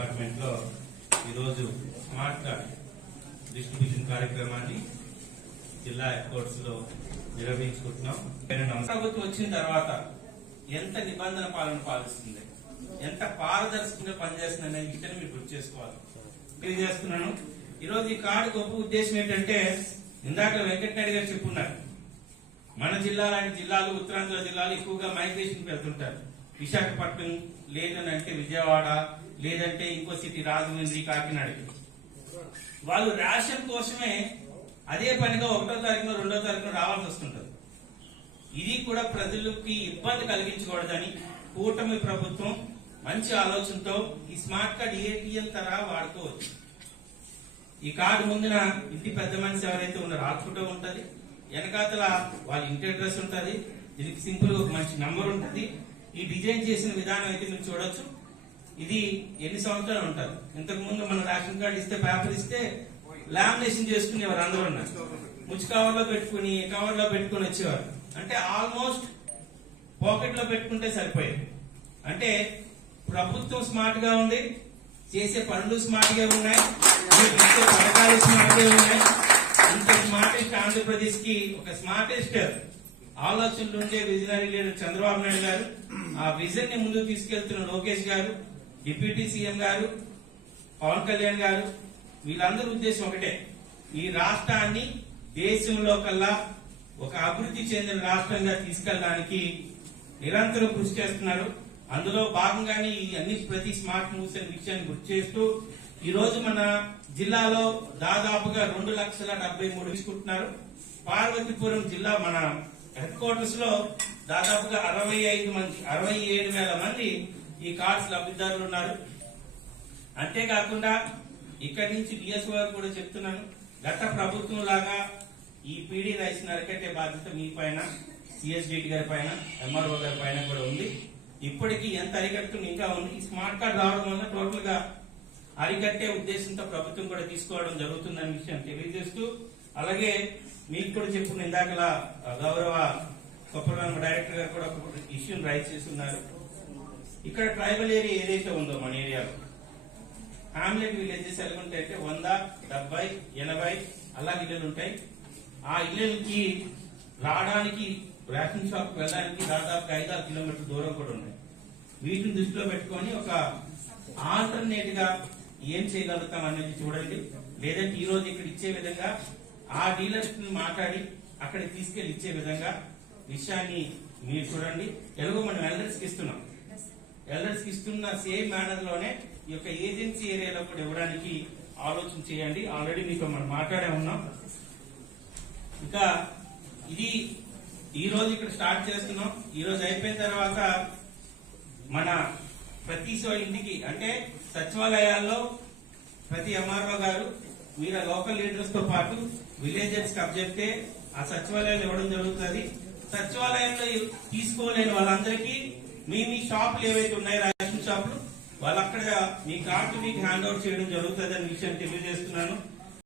Department లో ఈరోజు smart card distribution కార్యక్రమాన్ని జిల్లా హెడ్ క్వార్టర్స్ లో నిర్వహించుకుంటున్నాం. ప్రభుత్వం వచ్చిన తర్వాత ఎంత నిబంధన పాలన పాలిస్తుంది, ఎంత పారదర్శకంగా పనిచేస్తుంది అనే విషయాన్ని మీరు గుర్తు చేసుకోవాలి. తెలియజేస్తున్నాను. ఈరోజు ఈ కార్డు గొప్ప ఉద్దేశం ఏంటంటే, ఇందాక వెంకటనాయుడు గారు చెప్పున్నారు, మన జిల్లా లాంటి జిల్లాలు, ఉత్తరాంధ్ర జిల్లాలు ఎక్కువగా మైగ్రేషన్ వెళ్తుంటారు. విశాఖపట్నం లేదనంటే విజయవాడ, లేదంటే ఇంకో సిటీ రాజమండ్రి, కాకినాడకి వాళ్ళు రేషన్ కోసమే అదే పనిగా 1వ తారీఖున 2వ తారీఖున రావాల్సి వస్తుంటది. ఇది కూడా ప్రజలకి ఇబ్బంది కలిగించకూడదని కూటమి ప్రభుత్వం మంచి ఆలోచనతో ఈ స్మార్ట్ కార్డ్ ఏటీఎం తరహా వాడుకోవచ్చు. ఈ కార్డు ముందున ఇంటి పెద్ద మనిషి ఎవరైతే ఉన్నారో ఆ ఫోటో ఉంటది, వెనకాతల వాళ్ళ ఇంటి అడ్రస్ ఉంటది, దీనికి సింపుల్ ఒక మంచి నంబర్ ఉంటది. ఈ డిజైన్ చేసిన విధానం అయితే మీరు చూడొచ్చు. ఇది ఎన్ని సంవత్సరాలు ఉంటారు. ఇంతకు ముందు మన రేషన్ కార్డు ఇస్తే, పేపర్ ఇస్తే లామినేషన్ చేసుకునేవారు, అందరూ ఉన్నారు, ముచ్చి కవర్ లో పెట్టుకుని వచ్చేవారు. అంటే ఆల్మోస్ట్ పాకెట్ లో పెట్టుకుంటే సరిపోయేది. అంటే ప్రభుత్వం స్మార్ట్ గా ఉంది, చేసే పనులు స్మార్ట్ గా ఉన్నాయి, ఇచ్చే పథకాలు స్మార్ట్ గా ఉన్నాయి. ఇంత స్మార్టెస్ట్ ఆంధ్రప్రదేశ్ కి ఒక స్మార్టెస్ట్ ఆలోచనలు ఉండే విజనరీ లీడర్ చంద్రబాబు నాయుడు గారు, ఆ విజన్ ని ముందుకు తీసుకెళ్తున్న లోకేష్ గారు, డిప్యూటీ సీఎం గారు, పవన్ కళ్యాణ్ గారు, వీళ్ళందరూ ఉద్దేశం ఒకటే, ఈ రాష్ట్రాన్ని దేశంలో కల్లా ఒక అభివృద్ధి చెందిన రాష్ట్రంగా తీసుకెళ్ళడానికి నిరంతరం కృషి చేస్తున్నారు. అందులో భాగంగానే ఈ అన్ని ప్రతి స్మార్ట్ మూవ్స్ అనే విషయాన్ని గుర్తు చేస్తూ ఈ రోజు మన జిల్లాలో దాదాపుగా 2,73,000 తీసుకుంటున్నారు. పార్వతీపురం జిల్లా మన హెడ్ క్వార్టర్స్ లో దాదాపుగా 67,000 మంది ఈ కార్డ్స్ లబ్ధిదారులు ఉన్నారు. అంతేకాకుండా ఇక్కడి నుంచి డిఎస్ఓ గారు కూడా చెప్తున్నాను, గత ప్రభుత్వం లాగా ఈ పీడీ రైస్ అరికట్టే బాధ్యత మీ పైన, సిఎస్డిటి గారి పైన, ఎంఆర్ఓ గారి పైన కూడా ఉంది. ఇప్పటికీ ఎంత అరికట్టుకుని ఇంకా ఉంది. ఈ స్మార్ట్ కార్డ్ రావడం వల్ల టోటల్ గా అరికట్టే ఉద్దేశంతో ప్రభుత్వం కూడా తీసుకోవడం జరుగుతుందనే విషయం తెలియజేస్తూ, అలాగే మీకు కూడా చెప్పుకున్న ఇందాకలా గౌరవ కొప్పరం డైరెక్టర్ గారు కూడా ఒక ఇష్యూని రైజ్ చేస్తున్నారు. ఇక్కడ ట్రైబల్ ఏరియా ఏదైతే ఉందో మన ఏరియాలో ఫ్యామిలీ విలేజెస్ ఎలా ఉంటాయంటే 100, 70, 80 అలా ఇళ్ళు ఉంటాయి. ఆ ఇళ్ళకి రావడానికి, రేషన్ షాప్ వెళ్ళడానికి దాదాపు 5-6 కిలోమీటర్ల దూరం కూడా ఉన్నాయి. వీటిని దృష్టిలో పెట్టుకొని ఒక ఆల్టర్నేట్ గా ఏం చేయగలుగుతాం అనేది చూడండి. లేదంటే ఈ రోజు ఇక్కడ ఇచ్చే విధంగా ఆ డీలర్స్ ని మాట్లాడి అక్కడికి తీసుకెళ్లి ఇచ్చే విధంగా విషయాన్ని మీరు చూడండి. ఎలాగో మనం ఎల్డర్స్ కి ఇస్తున్నాం, ఎల్డర్స్ కి ఇస్తున్న సేమ్ మేనర్ లోనే ఈ యొక్క ఏజెన్సీ ఏరియాలో కూడా ఇవ్వడానికి ఆలోచన చేయండి. ఆల్రెడీ మీతో మనం మాట్లాడే ఉన్నాం. ఇంకా ఇది ఈ రోజు ఇక్కడ స్టార్ట్ చేస్తున్నాం. ఈ రోజు అయిపోయిన తర్వాత మన ప్రతి ఇంటికి, అంటే సచివాలయాల్లో ప్రతి ఎంఆర్ఓ గారు మీరు లోకల్ లీడర్స్ తో పాటు విలేజర్స్ కి అబ్జెక్టే ఆ సచివాలయాలు ఇవ్వడం జరుగుతుంది. సచివాలయంలో తీసుకోలేని వాళ్ళందరికీ మీ షాపులు ఏవైతే ఉన్నాయో రేషన్ షాపులు, వాళ్ళు అక్కడ మీ కార్డు మీకు హ్యాండ్ అవుట్ చేయడం జరుగుతుంది అనే విషయం తెలియజేస్తున్నాను.